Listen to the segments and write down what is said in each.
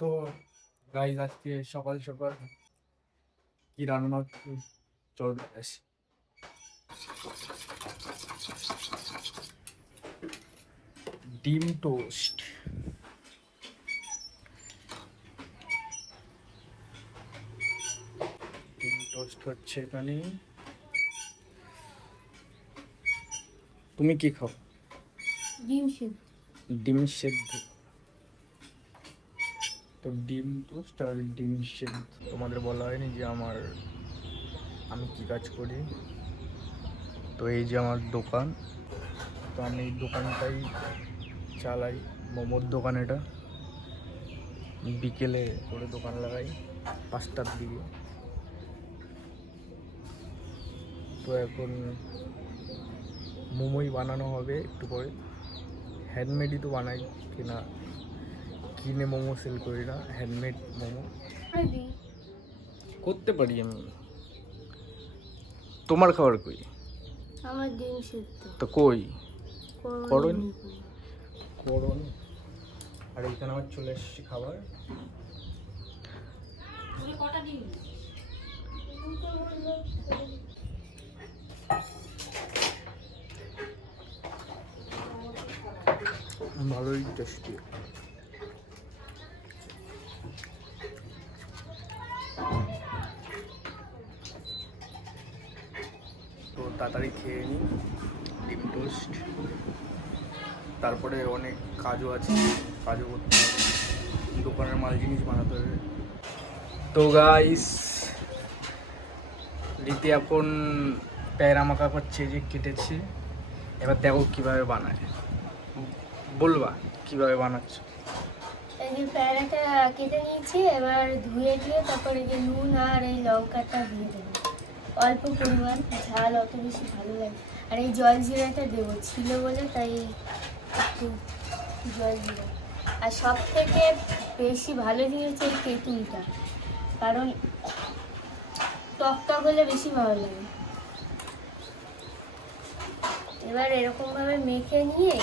তো গাইজ আজকে সকাল সকাল কি রান্না হচ্ছে চল আসি। ডিম টোস্ট, ডিম টোস্ট হচ্ছে এখানে। তুমি কি খাও? ডিম সিদ্ধ। ডিম সেদ্ধ। তো ডিম টোস্ট আর ডিম সেদ্ধ। তোমাদের বলা হয়নি যে আমি কি কাজ করি। তো এই যে আমার দোকান, তো আমি এই দোকানটাই চালাই, মোমোর দোকান এটা। বিকেলে করে দোকান লাগাই 5টার দিকে। তো এখন মোমোই বানানো হবে একটু পরে। হ্যান্ডমেডই তো বানাই, কিনে মোমো সেল করি না, হ্যান্ডমেড মোমো করতে পারি আমি। তোমার খাবার কই? আমার ডিম সিদ্ধ তো কই করুন করনি। করুন। আর এইখানে আমার চলে এসেছে খাবার। কটা ডিম? ভালোই টেস্টি। তো তাড়াতাড়ি খেয়ে নিই ডিম টোস্ট, তারপরে অনেক কাজও আছে, কাজও করতে হবে, দোকানের মাল জিনিস বানাতে হবে। তো গাইস রীতি এখন প্যারা মাখা করছে, যে কেটেছে। এবার দেখো কিভাবে বানায়, বলবা কিভাবে বানাচ্ছ? এই যে প্যারাটা কেটে নিয়েছি, এবার ধুয়ে দিয়ে তারপরে যে নুন আর এই লঙ্কাটা দিয়ে দেবো অল্প পরিমাণ, ঝাল অত বেশি ভালো লাগে। আর এই জল জিরাটা দেবো, ছিল বলে তাই একটু জল জিরা। আর সব থেকে বেশি ভালো জিনিস হচ্ছে এই তেঁতুলটা, কারণ টক টক হলে বেশি ভালো লাগে। এবার এরকমভাবে মেখে নিয়ে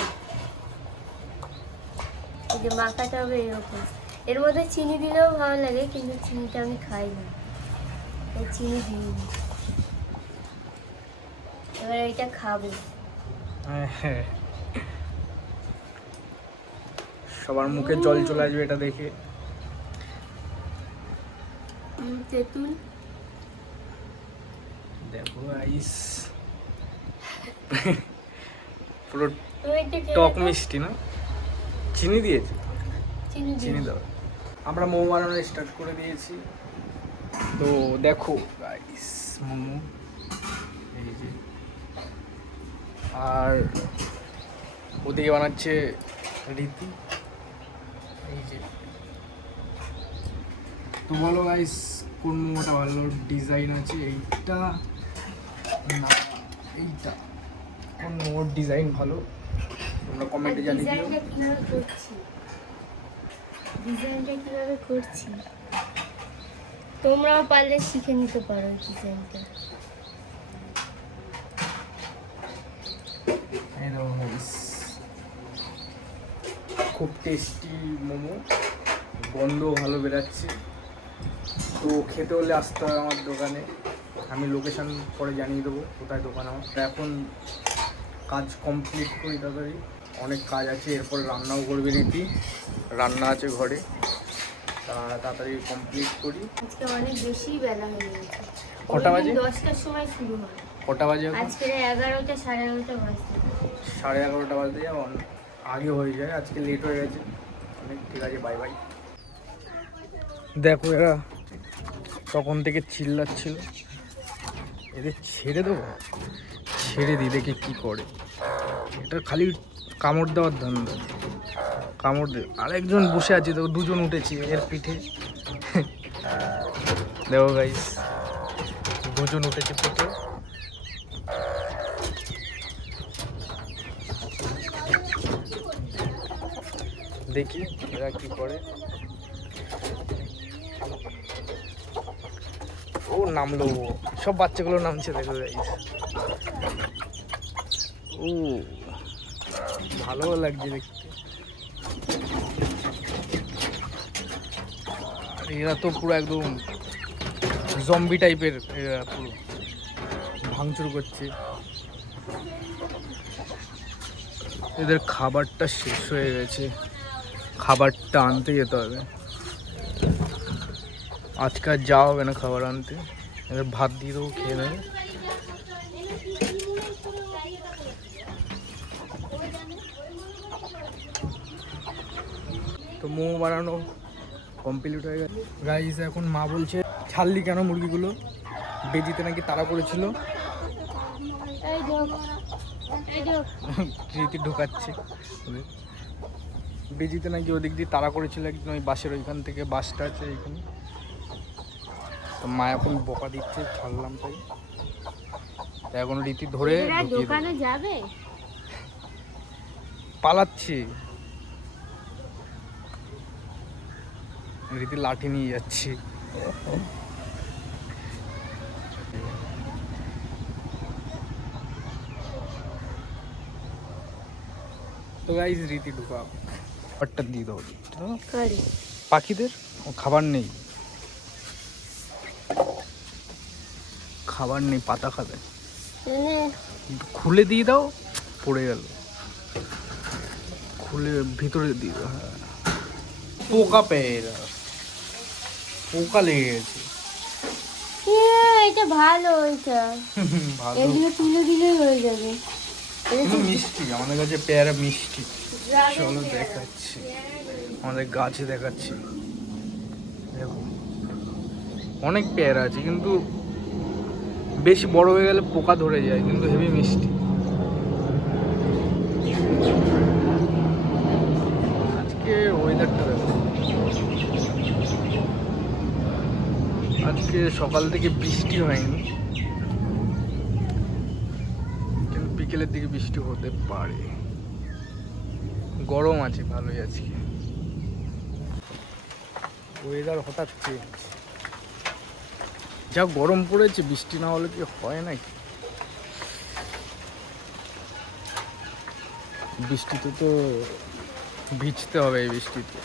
এই যে মাখাটা হবে এরকম। এর মধ্যে চিনি দিলেও ভালো লাগে, কিন্তু চিনিটা আমি খাই না, তাই চিনি দিইনি। এবার এটা খাবো। হ্যাঁ, সবার মুখে জল চলে আসবে এটা দেখে। তেঁতুল দেখো গাইস, পুরো তুমি একটু খেয়ে টক দেখো। মিষ্টি না? চিনি দিয়েছে? চিনি চিনি দিই। দাও। আমরা মোমো বানানো স্টার্ট করে দিয়েছি। তো দেখো গাইস মোমো, এই যে। আর ওদিকে বানাচ্ছে রীতি, এই যে। তো বলো গাইস কোন মোমোটা ভালো ডিজাইন আছে, এইটা না এইটা? কোন মোমোর ডিজাইন ভালো তোমরা কমেন্টে জানিয়ে দিও। ডিজাইনটা কিভাবে করছি, ডিজাইনটা কিভাবে করছি তোমরাও পারলে শিখে নিতে পারো ডিজাইনটা। এই দেখো গাইস, খুব টেস্টি মোমো, গন্ধ ভালো বেরাচ্ছে। তো খেতে হলে আসতে হবে আমার দোকানে, আমি লোকেশন পরে জানিয়ে দেবো কোথায় দোকান আমার। এখন কাজ কমপ্লিট করি তাড়াতাড়ি, অনেক কাজ আছে, এরপর রান্নাও করবে রীতি, রান্না আছে ঘরে, তাড়াতাড়ি কমপ্লিট করি। আজকে অনেক বেশি বেলা হয়ে গেছে। কটা বাজে? 10টার সময় শুরু হয়, কটা বাজে এখন? আজকে 11টা 11:30 বাজতে। 11:30 বাজতে যায়, আগে হয়ে যায়, আজকে লেট হয়ে গেছে অনেক। ঠিক আছে, বাই বাই। দেখো এরা তখন থেকে চিল্লাচ্ছিল, এদের ছেড়ে দেবো, ছেড়ে দিই দেখে কি করে। এটা খালি কামড় দেওয়ার ধান্দা, কামড় দে। আরেকজন বসে আছে, দেখো দুজন উঠেছে এর পিঠে। দেখো গাইস, দুজন উঠেছে পিঠে। দেখি এরা কি করে। ও নামলো, সব বাচ্চাগুলো নামছে, দেখো গাইস। ও ভালো লাগছে দেখতে। এরা তো পুরো একদম জম্বি টাইপের, এরা পুরো ভাঙচুর করছে। এদের খাবারটা শেষ হয়ে গেছে, খাবারটা আনতে যেতে হবে। আজকে আর যাওয়া হবে না খাবার আনতে, এদের ভাত দিয়ে দেবো, খেয়ে নেবে। তো মোমো বানানো কমপ্লিট হয়ে গেছে গাইস। এখন মা বলছে ছাড়লি কেন মুরগিগুলো, বেজিতে নাকি তাড়া করেছিল। রীতি ঢুকাচ্ছে, বেজিতে নাকি ওদিক দিয়ে তাড়া করেছিল একদম ওই বাসের ওইখান থেকে, বাসটা আছে এইখানে। তো মা এখন বকা দিচ্ছে, ছাড়লাম তাই। এখন রীতি ধরে দোকানে যাবে, পালাচ্ছে। রীতি লাঠি নিয়ে যাচ্ছে। তো গাইস রীতি ঢুকা, খাবারটা দিয়ে দাও। পাখিদের খাবার নেই, খাবার নেই, পাতা খাবে। খুলে দিয়ে দাও, পড়ে গেল, খুলে ভিতরে দিয়ে দাও। হ্যাঁ, পোকা পেয়ে পোকা লেগে গেছে। এটা ভালো, এটা ভালো, এগুলো তুলে দিলেই হয়ে যাবে। কিন্তু মিষ্টি, আমাদের কাছে পেয়ারা মিষ্টি। চলো দেখাচ্ছি, আমাদের গাছে দেখাচ্ছি। দেখো অনেক পেয়ারা আছে, কিন্তু বেশি বড় হয়ে গেলে পোকা ধরে যায়, কিন্তু হেভি মিষ্টি। আজকে ওয়েদারটা দেখো, আজকে সকাল থেকে বৃষ্টি হয়নি, কিন্তু বিকেলের দিকে বৃষ্টি হতে পারে। গরম আছে ভালোই আজকে, ওয়েদার হঠাৎ চেঞ্জ। যা গরম পড়েছে, বৃষ্টি না হলে কি হয় নাকি? বৃষ্টিতে তো ভিজতে হবে, এই বৃষ্টিতে।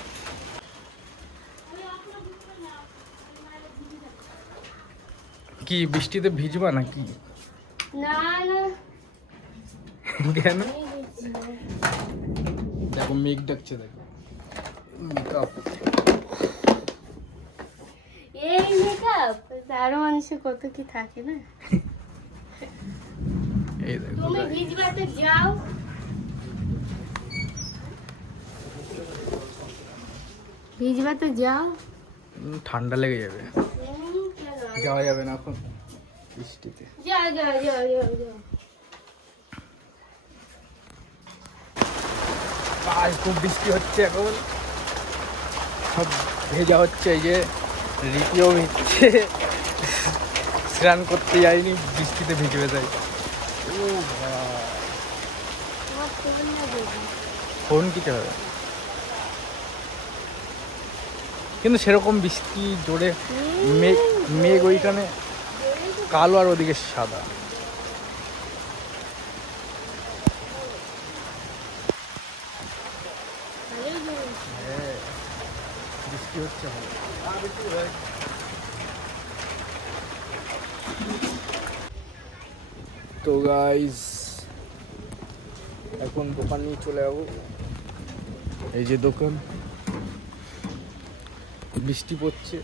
কি বৃষ্টিতে ভিজবা নাকি? না না, কেন? দেখো মেঘ ডাকছে, দেখো মেকআপ। এই মেকআপ আরো মানুষের কত কি থাকে না। এই দেখো তুমি ভিজবাতে যাও, ভিজবাতে যাও, ঠান্ডা লেগে যাবে, যাওয়া যাবে না এখন বৃষ্টিতে। যাও যাও যাও যাও যাও। আজ খুব বৃষ্টি হচ্ছে, এখন সব ভেজা হচ্ছে। এই যে রীতিও ভিজছে, স্নান করতে যায়নি, বৃষ্টিতে ভিজবে তাই। ও ফোন কিতে হবে, কিন্তু সেরকম বৃষ্টি জোরে, মেঘ মেঘ ওইখানে কালো আর ওদিকে সাদা। হ্যাঁ বৃষ্টি হচ্ছে ভালো। তো গাইস এখন দোকান নিয়ে চলে যাবো। এই যে দোকান, বৃষ্টি পড়ছে,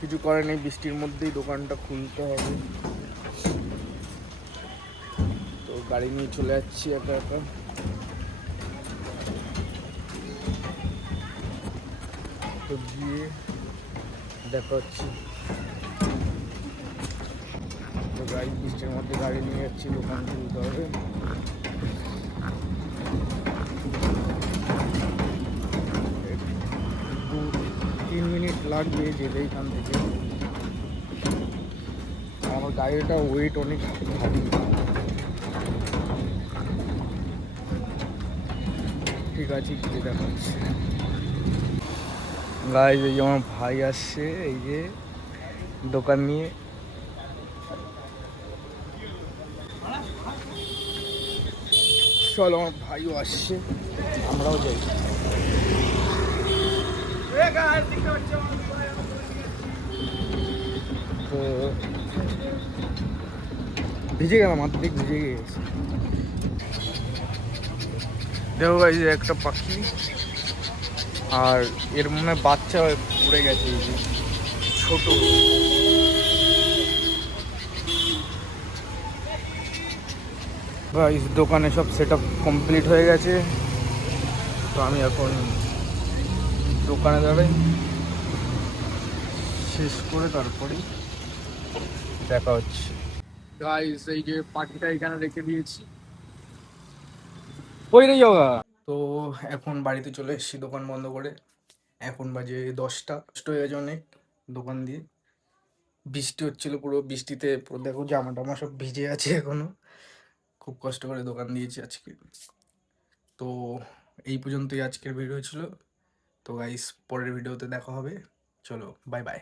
কিছু করার নেই, বৃষ্টির মধ্যেই দোকানটা খুলতে হবে। তো গাড়ি নিয়ে চলে যাচ্ছি একা একা। তো গিয়ে দেখা হচ্ছে। তো গাড়ি বৃষ্টির মধ্যে গাড়ি নিয়ে যাচ্ছি, দোকান খুলতে হবে। 2-3 মিনিট লাগবে যেতে এখান থেকে। আমার গাড়িটা ওয়েট অনেক ভারী। ঠিক আছে, গিয়ে দেখা হচ্ছে। গাইস এই যে আমার ভাই আসছে, এই যে দোকান নিয়ে। চলো আমার ভাইও আসছে, আমরাও যাই। তো ভিজে গেলাম, অর্ধেক ভিজে গেছে। দেখো ভাই যে একটা পাখি, আর এর মনে হয় বাচ্চা পড়ে গেছে, এই যে ছোট। ভাই দোকানে সব সেট আপ কমপ্লিট হয়ে গেছে, তো আমি এখন দোকানে দাঁড়াই, শেষ করে তারপরেই দেখা হচ্ছে। গাইস এই যে পাখিটা এখানে রেখে দিয়েছি, ওই রে যোগা। তো এখন বাড়িতে চলে এসেছি দোকান বন্ধ করে। এখন বাজে 10টা, কষ্ট হয়ে গেছে অনেক দোকান দিয়ে। বৃষ্টি হচ্ছিল, পুরো বৃষ্টিতে পুরো দেখো জামা টামা সব ভিজে আছে এখনো। খুব কষ্ট করে দোকান দিয়েছি আজকে। তো এই পর্যন্তই আজকের ভিডিও ছিল। তো গাইস পরের ভিডিওতে দেখা হবে, চলো বাই বাই।